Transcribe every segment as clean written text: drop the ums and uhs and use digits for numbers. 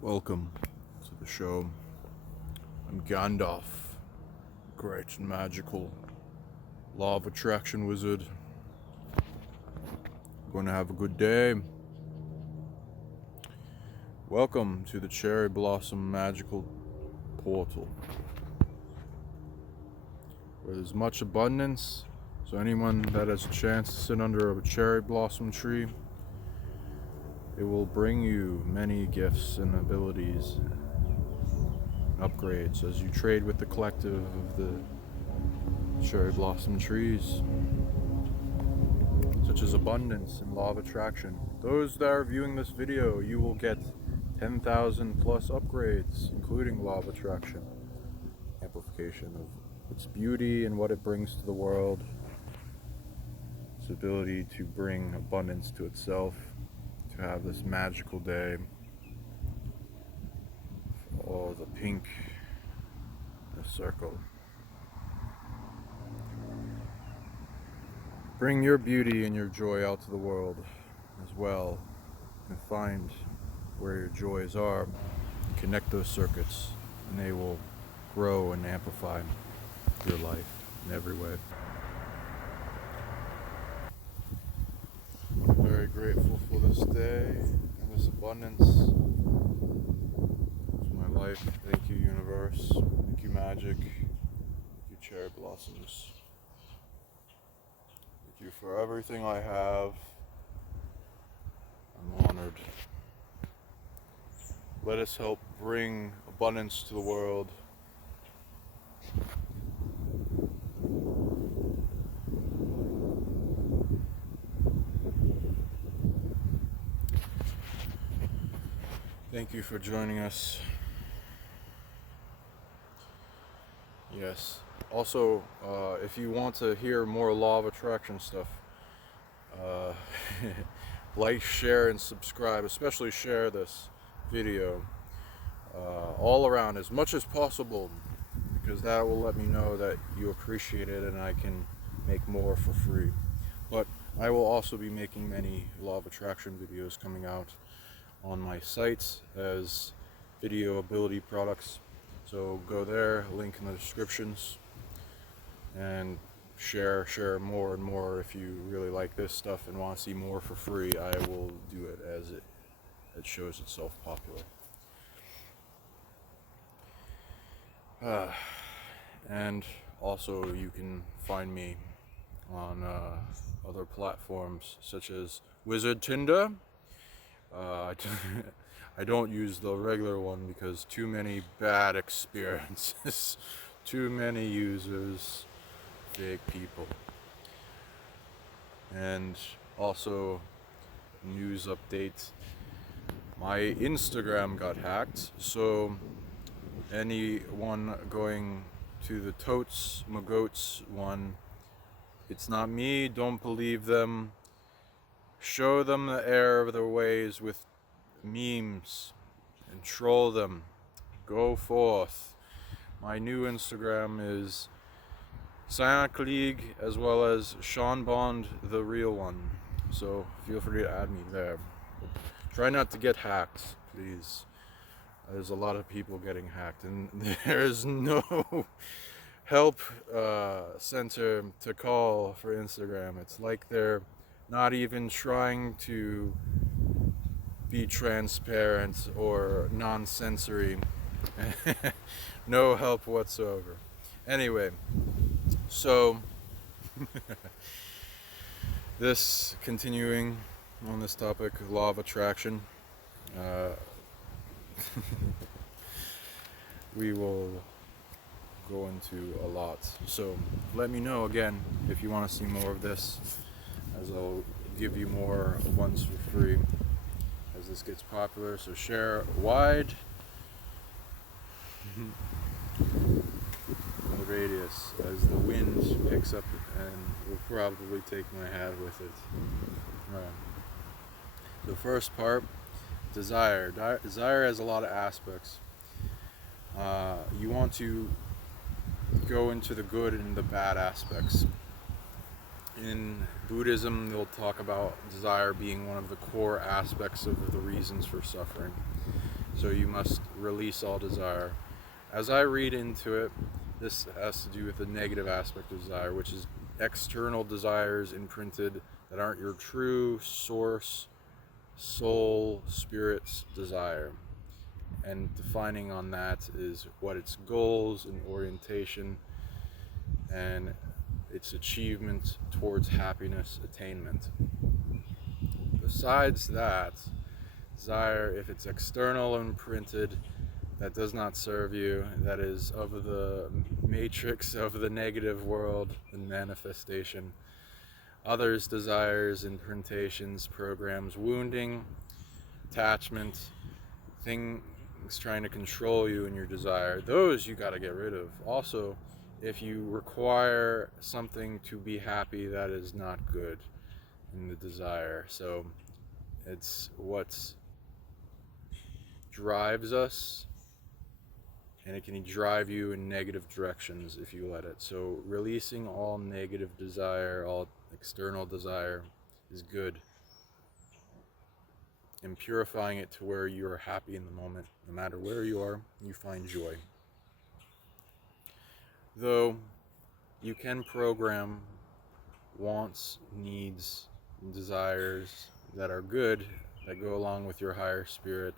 Welcome to the show. I'm Gandalf, great and magical law of attraction wizard. Going to have a good day. Welcome to the Cherry Blossom Magical Portal, where there's much abundance. So anyone that has a chance to sit under a cherry blossom tree, it will bring you many gifts and abilities, upgrades as you trade with the collective of the cherry blossom trees, such as abundance and law of attraction. Those that are viewing this video, you will get 10,000 plus upgrades, including law of attraction, amplification of its beauty and what it brings to the world, its ability to bring abundance to itself, to have this magical day. All the pink in a circle. Bring your beauty and your joy out to the world as well, and find where your joys are. Connect those circuits, and they will grow and amplify your life in every way. I'm very grateful for this day and this abundance. It's my life. Thank you, universe. Thank you, magic. Thank you, cherry blossoms. Thank you for everything I have. I'm honored. Let us help bring abundance to the world. Thank you for joining us. Yes. Also, if you want to hear more law of attraction stuff, like, share, and subscribe. Especially share this video all around as much as possible, because that will let me know that you appreciate it and I can make more for free. But I will also be making many law of attraction videos coming out on my sites as video ability products. So go there, link in the descriptions, and share more and more. If you really like this stuff and want to see more for free, I will do it as it shows itself popular. And also you can find me on other platforms such as Wizard Tinder. I don't use the regular one because too many bad experiences, too many users, fake people. And also, news update, my Instagram got hacked, so anyone going to the Totes Magoats one, it's not me, don't believe them. Show them the error of their ways with memes and troll them. Go forth. My new Instagram is PsionicLeague, as well as Sean Bond, the real one. So feel free to add me there. Try not to get hacked, please. There's a lot of people getting hacked, and there's no help center to call for Instagram. It's like they're not even trying to be transparent or non-sensory. No help whatsoever. Anyway, so this continuing on this topic, law of attraction, we will go into a lot. So let me know again if you want to see more of this, as I'll give you more ones for free. this gets popular, so share wide the radius as the wind picks up, and will probably take my hat with it. Right. The first part, desire. Desire has a lot of aspects. You want to go into the good and the bad aspects. In Buddhism, they'll talk about desire being one of the core aspects of the reasons for suffering. So you must release all desire. As I read into it, this has to do with the negative aspect of desire, which is external desires imprinted that aren't your true source, soul, spirit's desire. And defining on that is what its goals and orientation and its achievement towards happiness attainment. Besides that, desire, if it's external imprinted, that does not serve you, that is of the matrix of the negative world and manifestation. Others' desires, imprintations, programs, wounding, attachment, things trying to control you and your desire, those you got to get rid of. Also, if you require something to be happy, that is not good in the desire. So it's what drives us, and it can drive you in negative directions if you let it. So releasing all negative desire, all external desire is good, and purifying it to where you are happy in the moment. No matter where you are, you find joy. Though you can program wants, needs, and desires that are good, that go along with your higher spirit,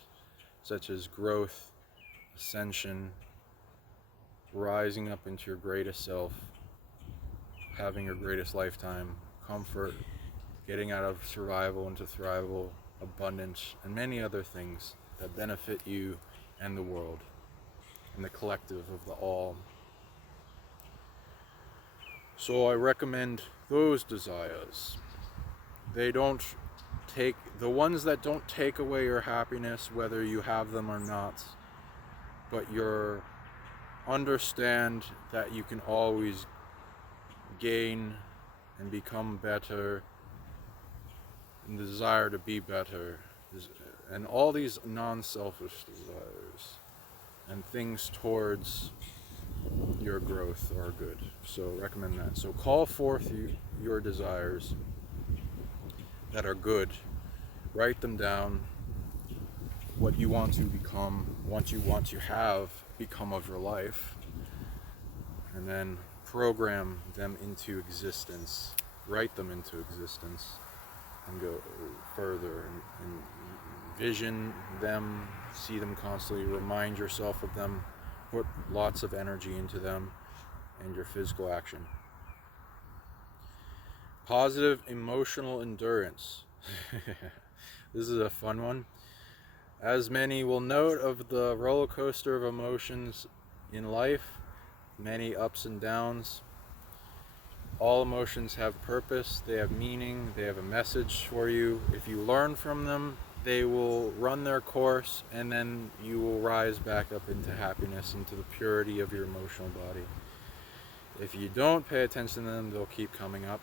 such as growth, ascension, rising up into your greatest self, having your greatest lifetime, comfort, getting out of survival into thrival, abundance, and many other things that benefit you and the world and the collective of the all. So I recommend those desires. They don't take, the ones that don't take away your happiness, whether you have them or not, but you understand that you can always gain and become better, and the desire to be better, and all these non-selfish desires and things towards your growth are good. So recommend that. So call forth your desires that are good. Write them down. What you want to become, what you want to have become of your life, and then program them into existence. Write them into existence and go further and vision them, see them constantly, remind yourself of them, put lots of energy into them and your physical action. Positive emotional endurance. This is a fun one. As many will note of the roller coaster of emotions in life, many ups and downs. All emotions have purpose, they have meaning, they have a message for you. If you learn from them, they will run their course, and then you will rise back up into happiness, into the purity of your emotional body. If you don't pay attention to them, they'll keep coming up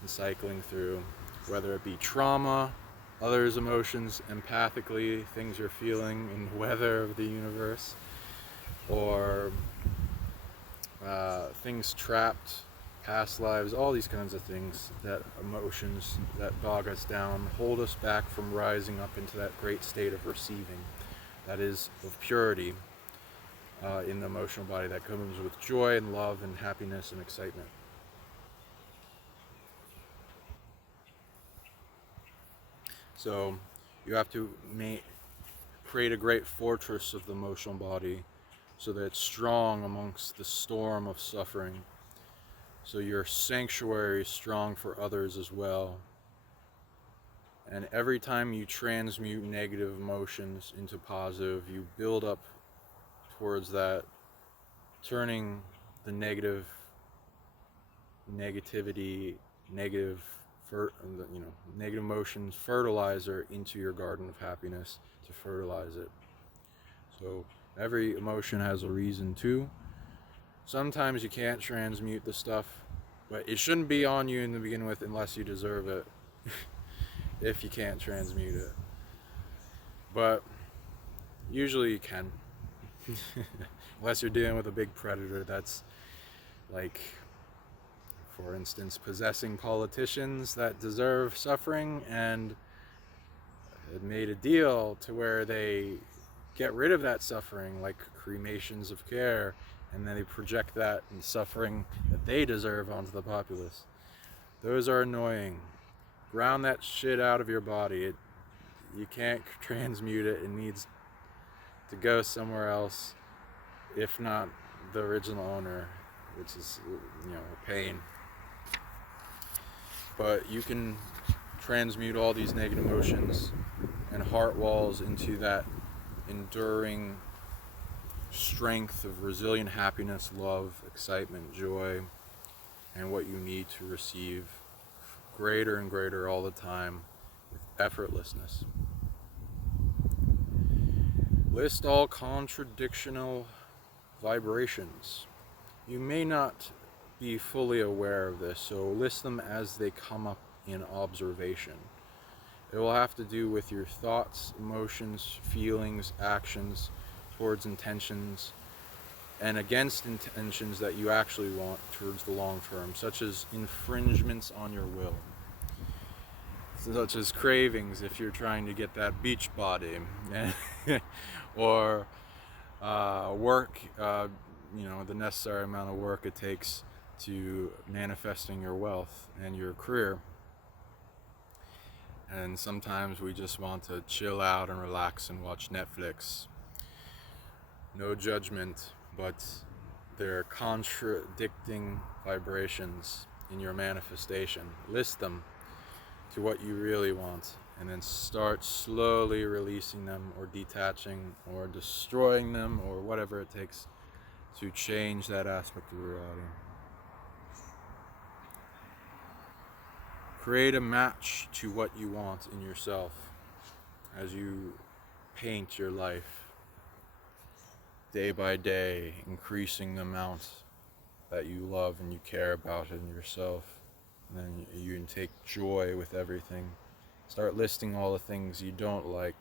and cycling through, whether it be trauma, others' emotions, empathically, things you're feeling in the weather of the universe, or things trapped, past lives, all these kinds of things, that emotions that bog us down, hold us back from rising up into that great state of receiving, that is of purity in the emotional body, that comes with joy and love and happiness and excitement. So you have to create a great fortress of the emotional body so that it's strong amongst the storm of suffering. So your sanctuary is strong for others as well. And every time you transmute negative emotions into positive, you build up towards that, turning the negativity, negative negative emotions, fertilizer into your garden of happiness to fertilize it. So every emotion has a reason too. Sometimes you can't transmute the stuff, but it shouldn't be on you to begin with unless you deserve it. If you can't transmute it. But usually you can. Unless you're dealing with a big predator that's like, for instance, possessing politicians that deserve suffering and it made a deal to where they get rid of that suffering, like cremations of care, and then they project that and suffering that they deserve onto the populace. Those are annoying. Ground that shit out of your body. You can't transmute it. It needs to go somewhere else, if not the original owner, which is, a pain. But you can transmute all these negative emotions and heart walls into that enduring strength of resilient happiness, love, excitement, joy, and what you need to receive greater and greater all the time with effortlessness. List all contradictional vibrations. You may not be fully aware of this, so list them as they come up in observation. It will have to do with your thoughts, emotions, feelings, actions towards intentions, and against intentions that you actually want towards the long term, such as infringements on your will, such as cravings if you're trying to get that beach body, or work, the necessary amount of work it takes to manifesting your wealth and your career. And sometimes we just want to chill out and relax and watch Netflix. No judgment, but they're contradicting vibrations in your manifestation. List them to what you really want, and then start slowly releasing them or detaching or destroying them or whatever it takes to change that aspect of reality. Create a match to what you want in yourself as you paint your life day by day, increasing the amount that you love and you care about in yourself. And then you can take joy with everything. Start listing all the things you don't like,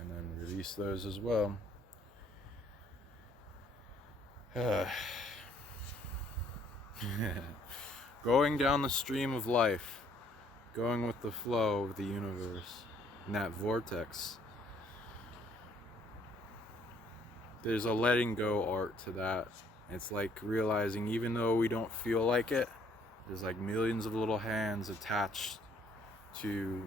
and then release those as well. Going down the stream of life, going with the flow of the universe, in that vortex. There's a letting go art to that. It's like realizing even though we don't feel like it, there's like millions of little hands attached to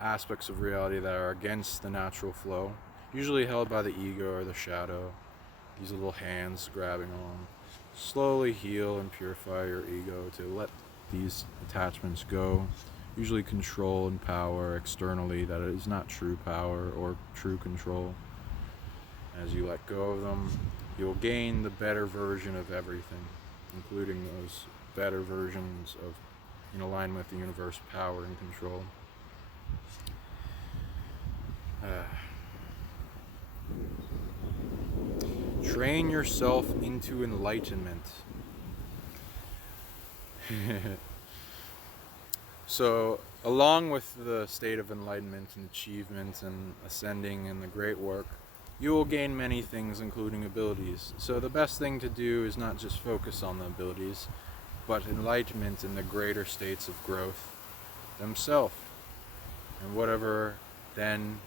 aspects of reality that are against the natural flow, usually held by the ego or the shadow. These little hands grabbing on. Slowly heal and purify your ego to let these attachments go. Usually control and power externally that is not true power or true control. As you let go of them, you'll gain the better version of everything, including those better versions of in alignment with the universe, power and control. Train yourself into enlightenment. So, along with the state of enlightenment and achievement and ascending and the great work, you will gain many things, including abilities. So the best thing to do is not just focus on the abilities, but enlightenment in the greater states of growth themselves. And whatever then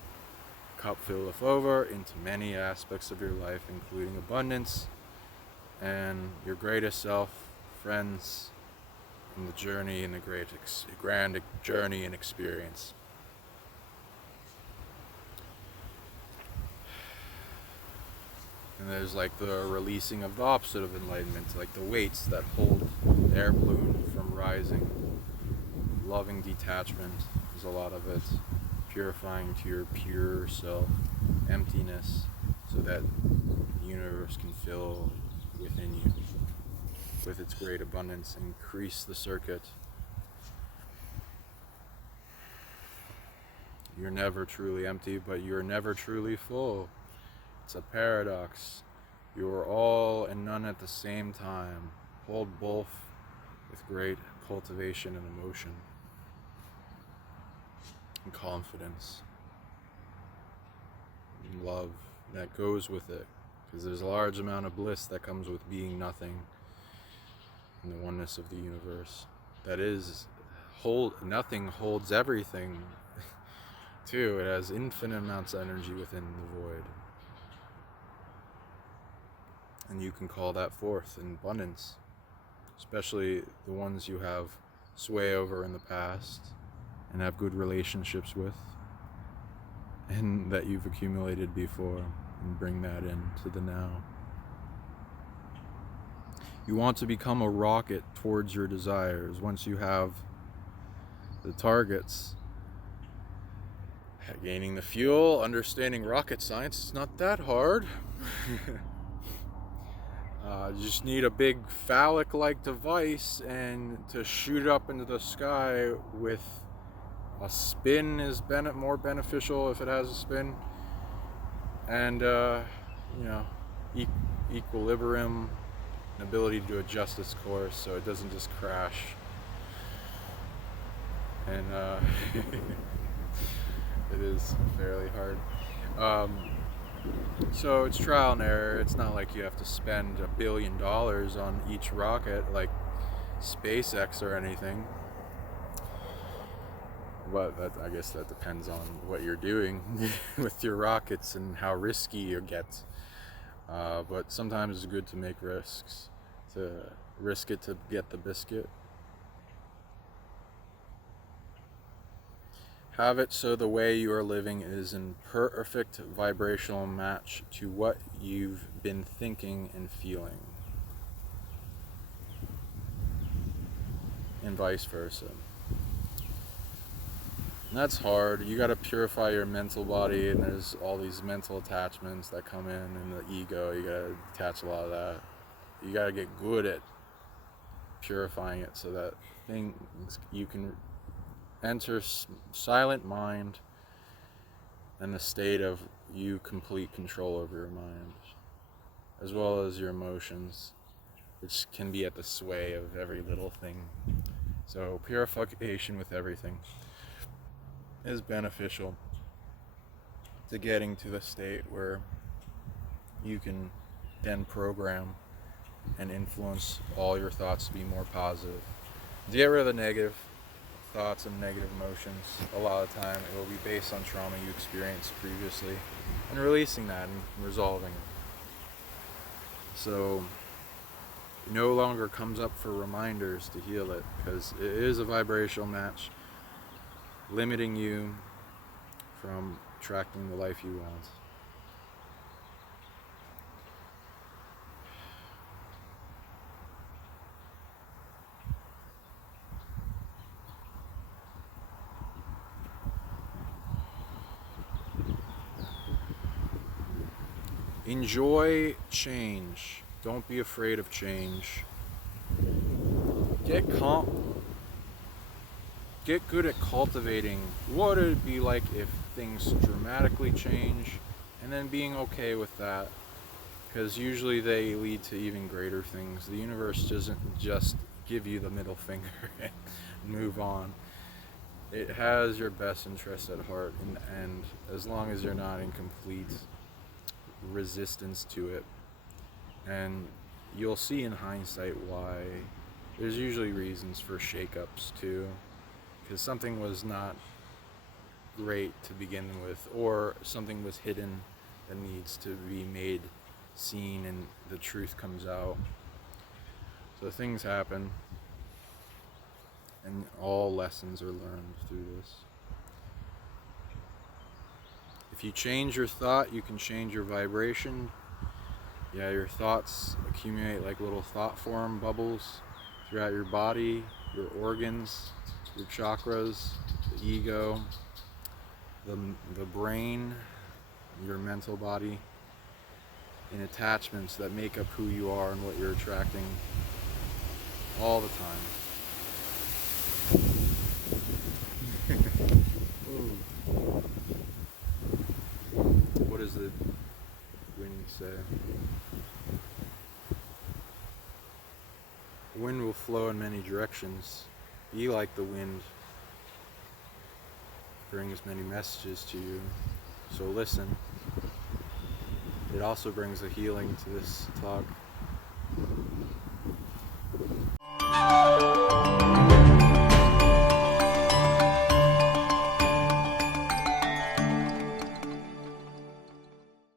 cup filleth over into many aspects of your life, including abundance and your greatest self, friends, and the journey and the grand journey and experience. And there's like the releasing of the opposite of enlightenment, like the weights that hold the air balloon from rising. Loving detachment is a lot of it. Purifying to your pure self, emptiness, so that the universe can fill within you. with its great abundance, increase the circuit. You're never truly empty, but you're never truly full. It's a paradox. You are all and none at the same time. Hold both with great cultivation and emotion and confidence and love that goes with it, because there's a large amount of bliss that comes with being nothing in the oneness of the universe. That is, nothing holds everything too. It has infinite amounts of energy within the void, and you can call that forth in abundance, especially the ones you have sway over in the past and have good relationships with and that you've accumulated before, and bring that into the now. You want to become a rocket towards your desires. Once you have the targets, gaining the fuel, understanding rocket science is not that hard. You just need a big phallic-like device and to shoot up into the sky with a spin is more beneficial if it has a spin, and equilibrium, an ability to adjust its course so it doesn't just crash. And it is fairly hard. So it's trial and error. It's not like you have to spend $1 billion on each rocket like SpaceX or anything. But I guess that depends on what you're doing with your rockets and how risky you get. But sometimes it's good to make risks, to risk it to get the biscuit. Have it so the way you are living is in perfect vibrational match to what you've been thinking and feeling, and vice versa. And that's hard. You got to purify your mental body, and there's all these mental attachments that come in, and the ego, you got to detach a lot of that. You got to get good at purifying it so that you can enter silent mind and the state of you complete control over your mind, as well as your emotions, which can be at the sway of every little thing. So purification with everything is beneficial to getting to the state where you can then program and influence all your thoughts to be more positive. To get rid of the negative thoughts and negative emotions, a lot of the time it will be based on trauma you experienced previously, and releasing that and resolving it. So it no longer comes up for reminders to heal it, because it is a vibrational match, limiting you from attracting the life you want. Enjoy change. Don't be afraid of change. Get good at cultivating what it would be like if things dramatically change, and then being okay with that, because usually they lead to even greater things. The universe doesn't just give you the middle finger and move on. It has your best interest at heart in the end, as long as you're not in complete resistance to it. And you'll see in hindsight why. There's usually reasons for shakeups too, because something was not great to begin with, or something was hidden that needs to be made seen and the truth comes out. So things happen, and all lessons are learned through this. If you change your thought, you can change your vibration. Yeah, your thoughts accumulate like little thought form bubbles throughout your body, your organs, your chakras, the ego, the brain, your mental body, and attachments that make up who you are and what you're attracting. all the time. Ooh. What does the wind say? The wind will flow in many directions. Be like the wind. Brings many messages to you. So listen. It also brings a healing to this talk.